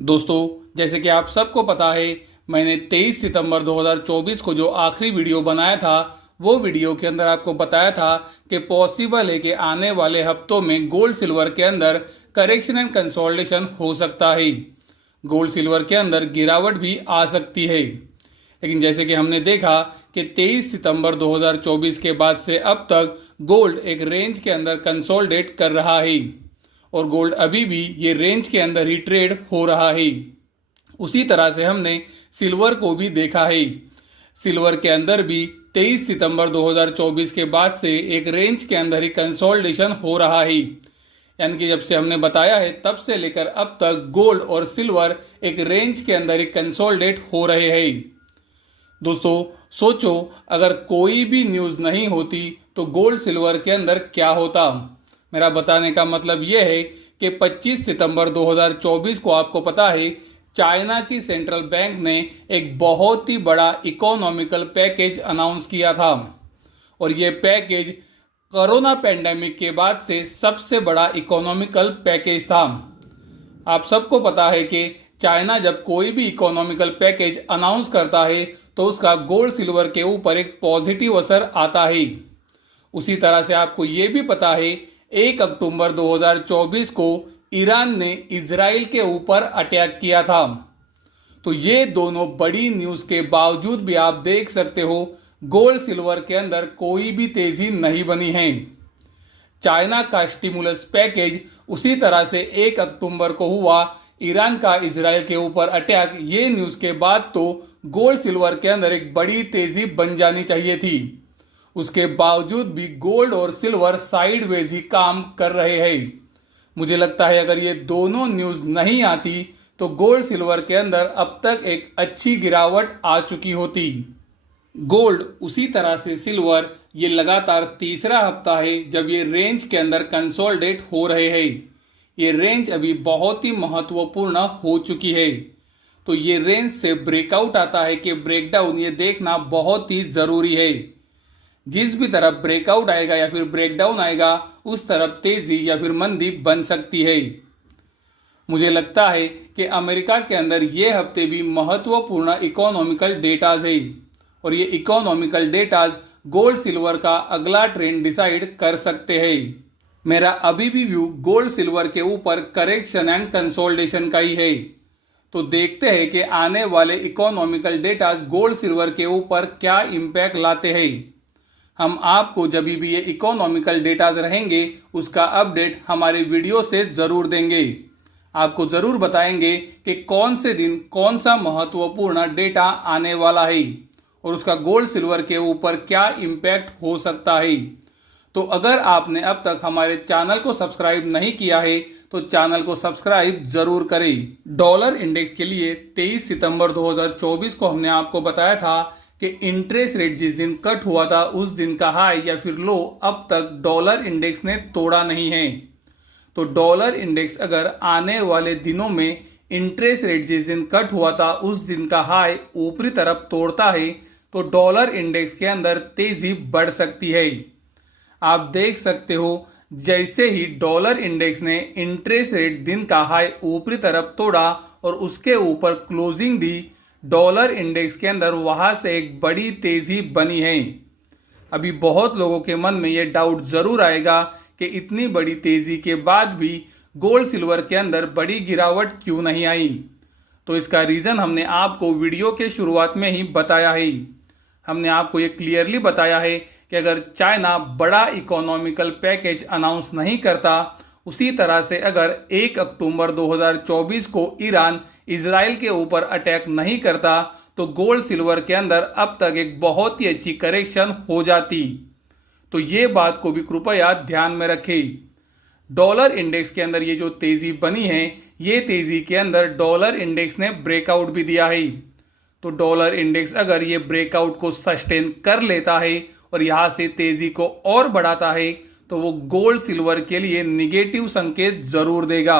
दोस्तों, जैसे कि आप सबको पता है, मैंने 23 सितंबर 2024 को जो आखिरी वीडियो बनाया था, वो वीडियो के अंदर आपको बताया था कि पॉसिबल है कि आने वाले हफ्तों में गोल्ड सिल्वर के अंदर करेक्शन एंड कंसोलिडेशन हो सकता है। गोल्ड सिल्वर के अंदर गिरावट भी आ सकती है। लेकिन जैसे कि हमने देखा कि 23 सितंबर 2024 के बाद से अब तक गोल्ड एक रेंज के अंदर कंसोलिडेट कर रहा है और गोल्ड अभी भी ये रेंज के अंदर ही ट्रेड हो रहा है। उसी तरह से हमने सिल्वर को भी देखा है। सिल्वर के अंदर भी 23 सितंबर 2024 के बाद से एक रेंज के अंदर ही कंसोलिडेशन हो रहा है। यानी कि जब से हमने बताया है तब से लेकर अब तक गोल्ड और सिल्वर एक रेंज के अंदर ही कंसोलिडेट हो रहे हैं। दोस्तों, सोचो अगर कोई भी न्यूज़ नहीं होती तो गोल्ड सिल्वर के अंदर क्या होता। मेरा बताने का मतलब यह है कि 25 सितंबर 2024 को आपको पता है चाइना की सेंट्रल बैंक ने एक बहुत ही बड़ा इकोनॉमिकल पैकेज अनाउंस किया था और ये पैकेज कोरोना पेंडेमिक के बाद से सबसे बड़ा इकोनॉमिकल पैकेज था। आप सबको पता है कि चाइना जब कोई भी इकोनॉमिकल पैकेज अनाउंस करता है तो उसका गोल्ड सिल्वर के ऊपर एक पॉजिटिव असर आता है। उसी तरह से आपको ये भी पता है 1 अक्टूबर 2024 को ईरान ने इजराइल के ऊपर अटैक किया था। तो ये दोनों बड़ी न्यूज़ के बावजूद भी आप देख सकते हो गोल्ड सिल्वर के अंदर कोई भी तेजी नहीं बनी है। चाइना का स्टिमुलस पैकेज उसी तरह से 1 अक्टूबर को हुआ, ईरान का इजराइल के ऊपर अटैक, ये न्यूज़ के बाद तो गोल्ड सिल्वर के अंदर एक बड़ी तेजी बन जानी चाहिए थी। उसके बावजूद भी गोल्ड और सिल्वर साइडवेज ही काम कर रहे हैं। मुझे लगता है अगर ये दोनों न्यूज़ नहीं आती तो गोल्ड सिल्वर के अंदर अब तक एक अच्छी गिरावट आ चुकी होती। गोल्ड उसी तरह से सिल्वर ये लगातार तीसरा हफ्ता है जब ये रेंज के अंदर कंसोलिडेट हो रहे हैं। ये रेंज अभी बहुत ही महत्वपूर्ण हो चुकी है। तो ये रेंज से ब्रेकआउट आता है कि ब्रेकडाउन, ये देखना बहुत ही ज़रूरी है। जिस भी तरफ ब्रेकआउट आएगा या फिर ब्रेकडाउन आएगा उस तरफ तेजी या फिर मंदी बन सकती है। मुझे लगता है कि अमेरिका के अंदर ये हफ्ते भी महत्वपूर्ण इकोनॉमिकल डेटाज है और ये इकोनॉमिकल डेटाज गोल्ड सिल्वर का अगला ट्रेंड डिसाइड कर सकते हैं। मेरा अभी भी व्यू गोल्ड सिल्वर के ऊपर करेक्शन एंड कंसोलिडेशन का ही है। तो देखते हैं कि आने वाले इकोनॉमिकल डेटाज गोल्ड सिल्वर के ऊपर क्या इम्पैक्ट लाते हैं। हम आपको जब भी ये इकोनॉमिकल डेटाज रहेंगे उसका अपडेट हमारे वीडियो से ज़रूर देंगे। आपको ज़रूर बताएंगे कि कौन से दिन कौन सा महत्वपूर्ण डेटा आने वाला है और उसका गोल्ड सिल्वर के ऊपर क्या इम्पैक्ट हो सकता है। तो अगर आपने अब तक हमारे चैनल को सब्सक्राइब नहीं किया है तो चैनल को सब्सक्राइब जरूर करें। डॉलर इंडेक्स के लिए 23 सितंबर 2024 को हमने आपको बताया था कि इंटरेस्ट रेट जिस दिन कट हुआ था उस दिन का हाई या फिर लो अब तक डॉलर इंडेक्स ने तोड़ा नहीं है। तो डॉलर इंडेक्स अगर आने वाले दिनों में इंटरेस्ट रेट जिस दिन कट हुआ था उस दिन का हाई ऊपरी तरफ तोड़ता है तो डॉलर इंडेक्स के अंदर तेजी बढ़ सकती है। आप देख सकते हो जैसे ही डॉलर इंडेक्स ने इंटरेस्ट रेट दिन का हाई ऊपरी तरफ तोड़ा और उसके ऊपर क्लोजिंग दी, डॉलर इंडेक्स के अंदर वहां से एक बड़ी तेजी बनी है। अभी बहुत लोगों के मन में ये डाउट जरूर आएगा कि इतनी बड़ी तेजी के बाद भी गोल्ड सिल्वर के अंदर बड़ी गिरावट क्यों नहीं आई। तो इसका रीजन हमने आपको वीडियो के शुरुआत में ही बताया है। हमने आपको ये क्लियरली बताया है कि अगर चाइना बड़ा इकोनॉमिकल पैकेज अनाउंस नहीं करता, उसी तरह से अगर 1 अक्टूबर 2024 को ईरान इजराइल के ऊपर अटैक नहीं करता तो गोल्ड सिल्वर के अंदर अब तक एक बहुत ही अच्छी करेक्शन हो जाती। तो ये बात को भी कृपया ध्यान में रखें। डॉलर इंडेक्स के अंदर ये जो तेजी बनी है, ये तेजी के अंदर डॉलर इंडेक्स ने ब्रेकआउट भी दिया है। तो डॉलर इंडेक्स अगर ये ब्रेकआउट को सस्टेन कर लेता है और यहां से तेजी को और बढ़ाता है तो वो गोल्ड सिल्वर के लिए निगेटिव संकेत जरूर देगा।